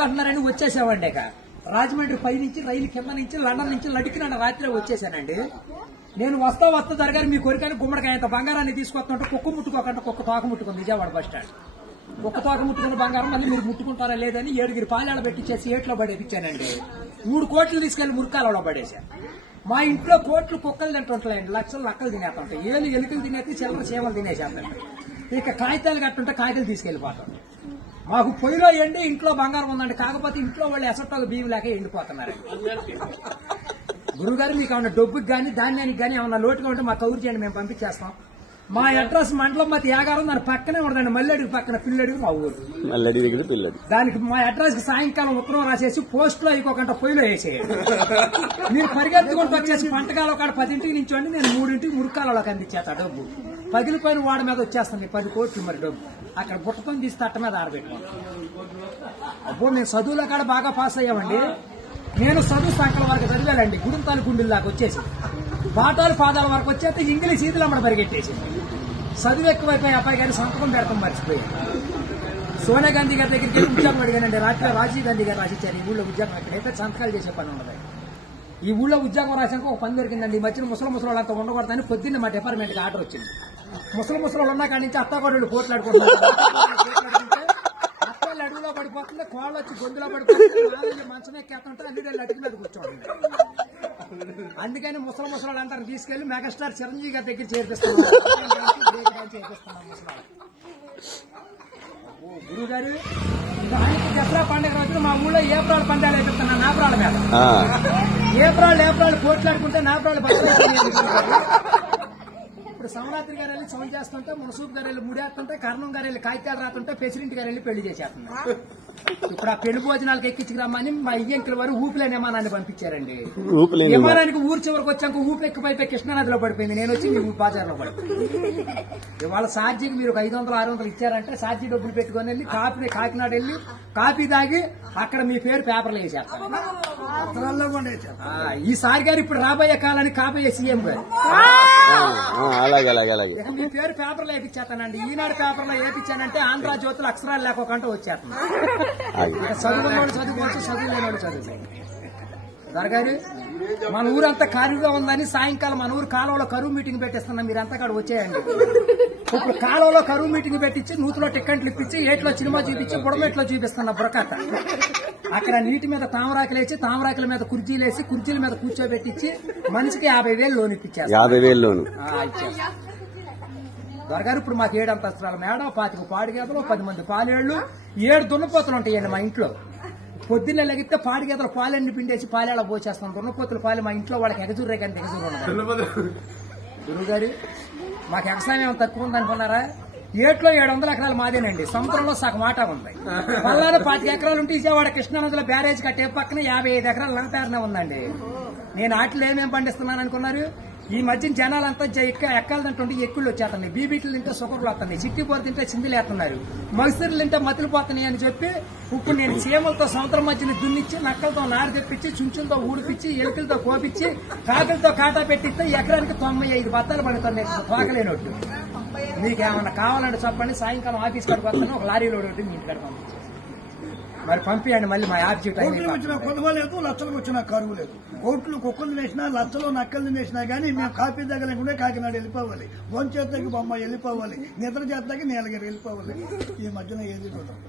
ఎక్కువగా అంటున్నారని వచ్చేసామండి. ఇక రాజమండ్రి పై నుంచి రైలు కింద నుంచి లండన్ నుంచి లడికిన రాత్రి వచ్చేసానండి. నేను వస్తా జరగాలి మీ కోరికని గుమ్మడికాయంత బంగారాన్ని తీసుకొస్తుంటే కుక్క ముట్టుకోకుండా కుక్క తోక ముట్టుకుంది విజయవాడ బస్ స్టాండ్. కుక్క తోక ముట్టుకున్న బంగారం మళ్ళీ మీరు ముట్టుకుంటారా లేదని 7 పాలేళ్ళ పెట్టించేసి ఏట్లో పడేపించానండి. 3 కోట్లు తీసుకెళ్లి మురికాలలో పడేశాను. మా ఇంట్లో కోట్లు కుక్కలు తింటుంటాయండి, లక్షలు లక్కలు తినేస్తుంటాయి. ఎలుకలు తినేసి చిల్లర చీమలు తినేసేస్తాయి. ఇక కాగితాలు కట్టుంటే కాగితాలు తీసుకెళ్లిపోతాం. మాకు పొయ్యిలో ఎండి ఇంట్లో బంగారం ఉందండి, కాకపోతే ఇంట్లో వాళ్ళు ఎసట్టాలు బియ్యం లేక ఎండిపోతున్నారు. గురుగారు మీకు ఏమన్నా డబ్బుకి కానీ ధాన్యానికి కానీ ఏమన్నా లోటుగా ఉంటే మా కౌరు చేయండి, మేము పంపించేస్తాం. మా అడ్రస్ మండలం మధ్య యాగారం దాని పక్కనే ఉండదండి, మల్లెడికి పక్కన పిల్లడికి మా ఊరు. దానికి మా అడ్రస్ కి సాయంకాలం ఉత్తరం రాసేసి పోస్ట్ లో అయిపోకుండా పొయ్యిలో వేసేయండి. మీరు పరిగెత్తుకుంటూ వచ్చేసి పంటకాలం కాడ 10ంటికి నించోండి, నేను 3ంటికి మురికాలలోకి అందించేస్తా డబ్బు. పగిలిపోయిన వాడి మీద వచ్చేస్తాం 10 కోట్లు మరి డబ్బు. అక్కడ బుట్టతో తీసి తట్ట మీద ఆరబెట్టుకోండి. అప్పుడు మేము చదువుల కాడ బాగా పాస్ అయ్యామండి. నేను చదువు సంకల వరకు చదివానండి, గుడింతాలు గుండెల్లాగా వచ్చేసి పాఠాలు పాదాల వరకు వచ్చేస్తే ఇంగ్లీష్ ఈదులు అమ్మడ పరిగెట్టేసి చదువు ఎక్కువైపోయి అబ్బాయి గారి సంతకం పెడతాం మర్చిపోయి. సోనియా గాంధీ గారి దగ్గరికి వెళ్ళి ఉద్యోగం అడిగానండి. రాత్రి రాజీవ్ గాంధీ గారు రాసిచ్చారు ఈ ఊళ్ళో ఉద్యోగం ఎక్కడైతే సంతకాలు చేసే పని ఉండదు. ఈ ఊళ్ళో ఉద్యోగం రాసాక ఒక పని దొరికిందండి. ఈ మధ్యన ముసలి వాళ్ళంతా ఉండకూడదని పొద్దున్న మా డిపార్ట్మెంట్ కి ఆర్డర్ వచ్చింది. ముసలి ఉన్న కాడి నుంచి అత్తాకోడళ్ళు పోట్లాడుకుంటున్నారు. అత్తలు అడుగులో పడిపోతుంది, కోళ్ళు వచ్చి గొంతులో పడిపోతుంది, మంచం ఎక్కేస్తుంటే అల్లుడేళ్ళు అడుగు మీద కూర్చోండి. అందుకని ముసలి వాళ్ళందరినీ తీసుకెళ్లి మెగాస్టార్ చిరంజీవి గారి దగ్గర చేర్పిస్తున్నాం. గురువు గారు దానికి దసరా పండుగ రోజున మా ఊళ్ళో ఏప్రాల్ పందాలు వేపిస్తున్నా నాపురాల మీద. ఏప్రాల్ పోట్లాడుకుంటే నాపురాలు ఇప్పుడు సమరాత్రి గారు వెళ్ళి సౌండ్ చేస్తుంటే, మునసూపు గారు వెళ్ళి ముడేస్తుంటే, కర్ణం గారు వెళ్ళి కాగితాలు రాస్తుంటే, ప్రెసిడెంట్ గారు వెళ్ళి పెళ్లి చేసేస్తున్నారు. ఇప్పుడు ఆ పెళ్లి భోజనాలకు ఎక్కించుకురమ్మని మా ఇయ్యంకుల వారు ఊపిలేని విమానాన్ని పంపించారండి. విమానానికి ఊరు చివరికి వచ్చాక ఊపిరి ఎక్కిపోయి కృష్ణానదిలో పడిపోయింది. నేను వచ్చి మీ బాజార్లో పడిపోయింది. ఇవాళ ఛార్జీకి మీరు 500-600 ఇచ్చారంటే ఛార్జీ డబ్బులు పెట్టుకుని వెళ్ళి కాకినాడ వెళ్ళి కాఫీ తాగి అక్కడ మీ పేరు పేపర్లో వేసేస్తారు. ఈసారి గారు ఇప్పుడు రాబోయే కాలానికి కాబోయే సీఎం గారు మీ పేరు పేపర్లో వేయించేస్తానండి. ఈనాడు పేపర్లో వేయించానంటే ఆంధ్ర జ్యోతులు అక్షరాలు లేకుండా వచ్చేస్తాను. చదువుకున్నవాడు చదువుకోవచ్చు, చదువు లేనివాడు చదువు. దొరగారు మన ఊరంతా ఖాళీగా ఉందని సాయంకాలం మన ఊరు కాలువలో కరువు మీటింగ్ పెట్టిస్తున్నాం, మీరంతా కాడ వచ్చేయండి. ఇప్పుడు కాలువలో కరువు మీటింగ్ పెట్టించి నూతులో టిక్కెట్లు ఇప్పించి ఏట్లో సినిమా చూపించి బుడమెట్లో చూపిస్తున్నా బురకట్ట. అక్కడ నీటి మీద తామరాకులేసి తామరాకుల మీద కుర్చీలేసి కుర్చీల మీద కూర్చోబెట్టించి మనిషికి 50,000 లోన్ ఇప్పించారు. 50,000 లోన్ దొరగారు ఇప్పుడు మాకు 7 అంతస్తుల మేడ, 25 పాడిగేదలు, 10 మంది పాలేళ్లు, 7 దున్నపోతులు ఉంటాయండి మా ఇంట్లో. పొద్దున్నే లెగితే పాడిగేదలు పాలన్నీ పిండేసి పాలేళ్ళ పోసేస్తాం. దున్నపోతులు పాలు మా ఇంట్లో వాళ్ళకి ఎగజూరే కానీ ఎగజూరు ఉండదు. గురువు గారు మాకు వ్యవసాయం ఏమైనా తక్కువ ఉందనుకున్నారా? ఏట్లో 700 ఎకరాలు మాదేనండి. సముద్రంలో సగం ఆటా ఉంది. పల్లాలో 25 ఎకరాలు ఉంటే విజయవాడ కృష్ణానదిలో బ్యారేజ్ కట్టే పక్కన 55 ఎకరాలు నా పేరునే ఉందండి. నేను ఆటలు ఏమేమి పండిస్తున్నాను అనుకున్నారు? ఈ మధ్య జనాలంతా ఎక్కాలంటుంటే ఎక్కుళ్ళు వచ్చేస్తున్నాయి, బీబీట్లు తింటే షుగర్లు వస్తున్నాయి, చిట్టిపోరు తింటే చిందులు వేస్తున్నారు, మగసిర్లు తింటే మతులు పోతున్నాయి అని చెప్పి ఇప్పుడు నేను చీమలతో సముద్రం మధ్యని దున్నిచ్చి, నక్కలతో నారు తెప్పించి, చుంచులతో ఊడిపించి, ఎలుకలతో కోపించి, కాకులతో కాటా పెట్టిస్తే ఎకరానికి 95 బత్తాలు పండుతున్నాయి తోకలేనట్టు. మీకేమన్నా కావాలంటే చెప్పండి, సాయంకాలం ఆఫీస్ కాడికి వస్తాను, ఒక లారీలో ఒకటి మీ ఇంటికాడ పంపించాను. మరి పంపించండి మళ్ళీ మా యాప్సీ వచ్చిన కొదవ లేదు, లక్షలకు వచ్చిన కరువు లేదు. కోట్లు కుక్కలు తినేసినా, లక్షలు నక్కలు తినేసినా గానీ మేము కాఫీ దగ్గర కాకినాడ వెళ్ళిపోవాలి, భోంచేతకి బొమ్మ వెళ్ళిపోవాలి, నిద్ర చేతకి నీలగిరి వెళ్ళిపోవాలి. ఈ మధ్యన ఏది చూడండి.